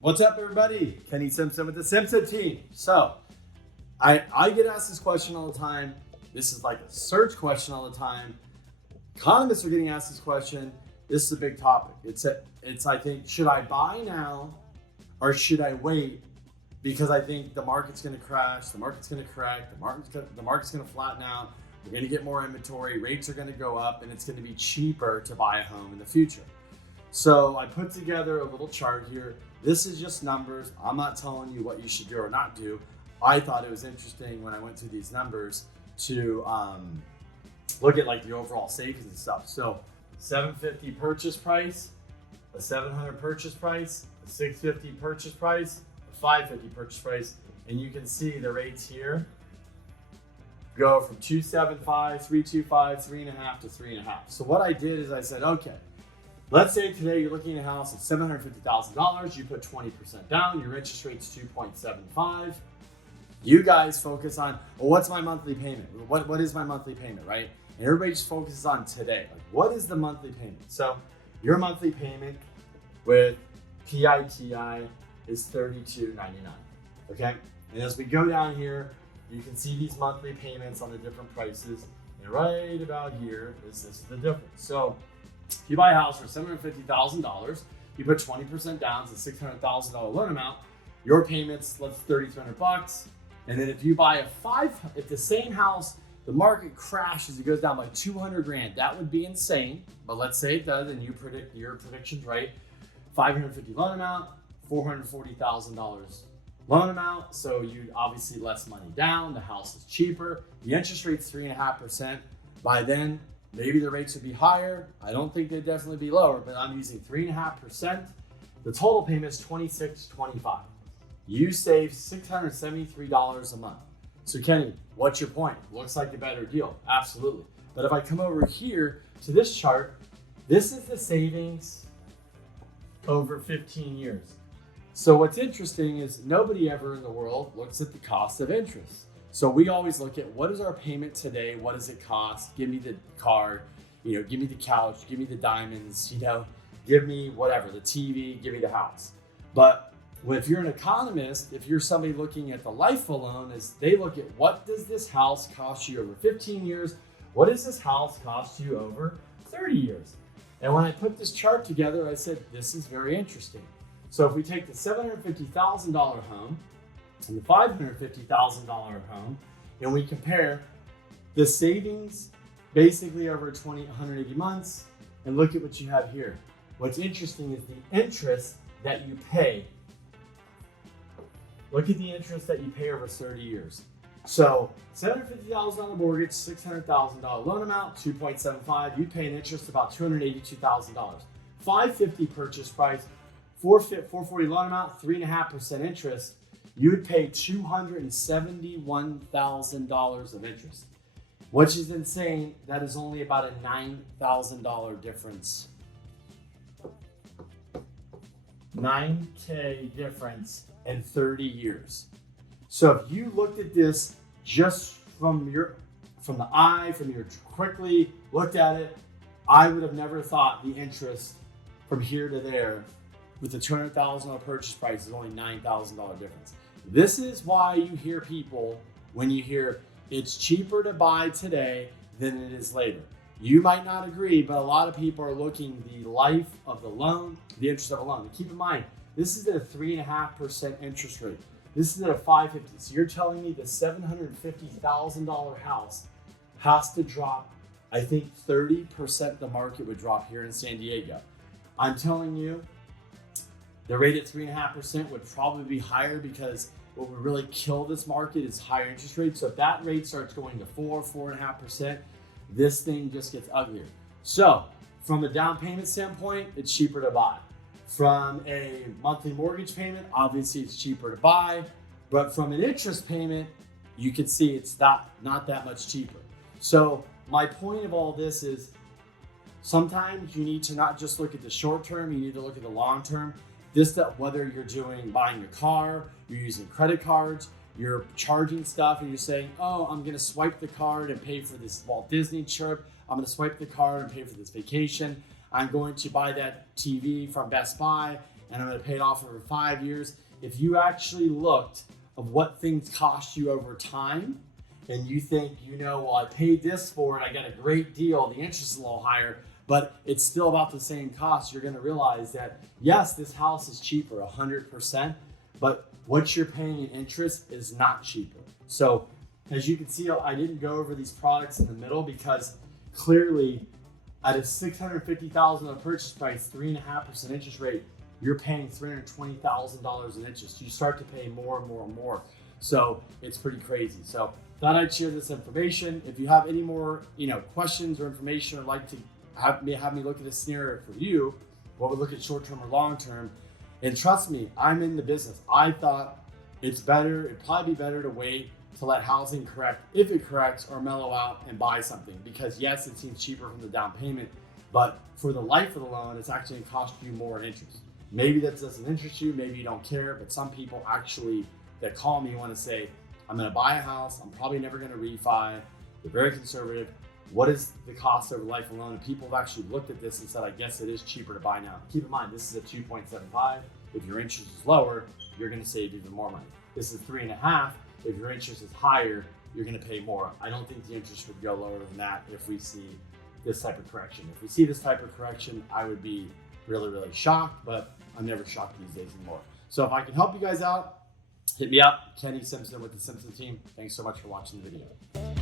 What's up, everybody? Kenny Simpson with the Simpson team. So, I get asked this question all the time. This is like a search question all the time. Economists are getting asked this question. This is a big topic. It's I think, should I buy now or should I wait? Because I think the market's going to crash, the market's going to correct, the market's going to flatten out. We're going to get more inventory, rates are going to go up, and it's going to be cheaper to buy a home in the future. So I put together a little chart here. This is just numbers. I'm not telling you what you should do or not do. I thought it was interesting when I went through these numbers to look at like the overall savings and stuff. So 750 purchase price, a 700 purchase price, a 650 purchase price, a 550 purchase price, and you can see the rates here go from 275, 325, 3.5 to 3.5. So what I did is I said, okay, let's say today you're looking at a house at $750,000, you put 20% down, your interest rate's 2.75. You guys focus on, well, what's my monthly payment? What is my monthly payment, right? And everybody just focuses on today. Like, what is the monthly payment? So your monthly payment with PITI is $32.99, okay? And as we go down here, you can see these monthly payments on the different prices. And right about here is the difference. So if you buy a house for $750,000, you put 20% down, it's a $600,000 loan amount. Your payments, let's $3,300. And then if you buy if the same house, the market crashes, it goes down by 200 grand. That would be insane, but let's say it does, and you predict your prediction's right. 550 loan amount, $440,000 loan amount. So you obviously less money down. The house is cheaper. The interest rate's 3.5%. By then, maybe the rates would be higher. I don't think they'd definitely be lower, but I'm using 3.5%. The total payment is $2,625. You save $673 a month. So Kenny, what's your point? Looks like a better deal. Absolutely. But if I come over here to this chart, this is the savings over 15 years. So what's interesting is nobody ever in the world looks at the cost of interest. So we always look at what is our payment today? What does it cost? Give me the car, give me the couch, give me the diamonds, give me whatever, the TV, give me the house. But if you're an economist, if you're somebody looking at the life alone, is they look at what does this house cost you over 15 years? What does this house cost you over 30 years? And when I put this chart together, I said, this is very interesting. So if we take the $750,000 home and the $550,000 home, and we compare the savings basically over 180 months, and look at what you have here. What's interesting is the interest that you pay. Look at the interest that you pay over 30 years. So $750,000 mortgage, $600,000 loan amount, 2.75. You pay an interest about $282,000. 550 purchase price, 440 loan amount, 3.5% interest. You would pay $271,000 of interest, which is insane. That is only about a $9,000 difference. $9K difference in 30 years. So if you looked at this just from your quickly looked at it, I would have never thought the interest from here to there with the $200,000 purchase price is only $9,000 difference. This is why you hear people, when you hear it's cheaper to buy today than it is later. You might not agree, but a lot of people are looking the life of the loan, the interest of a loan. And keep in mind, this is at a 3.5% interest rate. This is at a 550. So you're telling me the $750,000 house has to drop, I think 30% the market would drop here in San Diego. I'm telling you, the rate at 3.5% would probably be higher because what would really kill this market is higher interest rates. So if that rate starts going to 4.5%, this thing just gets uglier. So from a down payment standpoint, it's cheaper to buy. From a monthly mortgage payment, obviously it's cheaper to buy. But from an interest payment, you can see it's not that much cheaper. So my point of all this is sometimes you need to not just look at the short term, you need to look at the long term. Whether you're buying a car, you're using credit cards, you're charging stuff and you're saying, oh, I'm going to swipe the card and pay for this Walt Disney trip. I'm going to swipe the card and pay for this vacation. I'm going to buy that TV from Best Buy and I'm going to pay it off over 5 years. If you actually looked of what things cost you over time, and you think, well, I paid this for it, I got a great deal, the interest is a little higher, but it's still about the same cost, you're going to realize that, yes, this house is cheaper 100%, but what you're paying in interest is not cheaper. So as you can see, I didn't go over these products in the middle because clearly at a $650,000 purchase price, 3.5% interest rate, you're paying $320,000 in interest. You start to pay more and more and more. So it's pretty crazy. So thought I'd share this information. If you have any more, questions or information, or like to have me look at a scenario for you, what would look at short-term or long-term, and trust me, I'm in the business. I thought it'd probably be better to wait to let housing correct, if it corrects, or mellow out and buy something. Because yes, it seems cheaper from the down payment, but for the life of the loan, it's actually gonna cost you more in interest. Maybe that doesn't interest you, maybe you don't care, but some people actually that call me want to say, I'm gonna buy a house, I'm probably never gonna refi, they're very conservative. What is the cost over life alone? And people have actually looked at this and said, I guess it is cheaper to buy now. Keep in mind, this is a 2.75. If your interest is lower, you're gonna save even more money. This is 3.5. If your interest is higher, you're gonna pay more. I don't think the interest would go lower than that if we see this type of correction. If we see this type of correction, I would be really, really shocked, but I'm never shocked these days anymore. So if I can help you guys out, hit me up, Kenny Simpson with the Simpson team. Thanks so much for watching the video.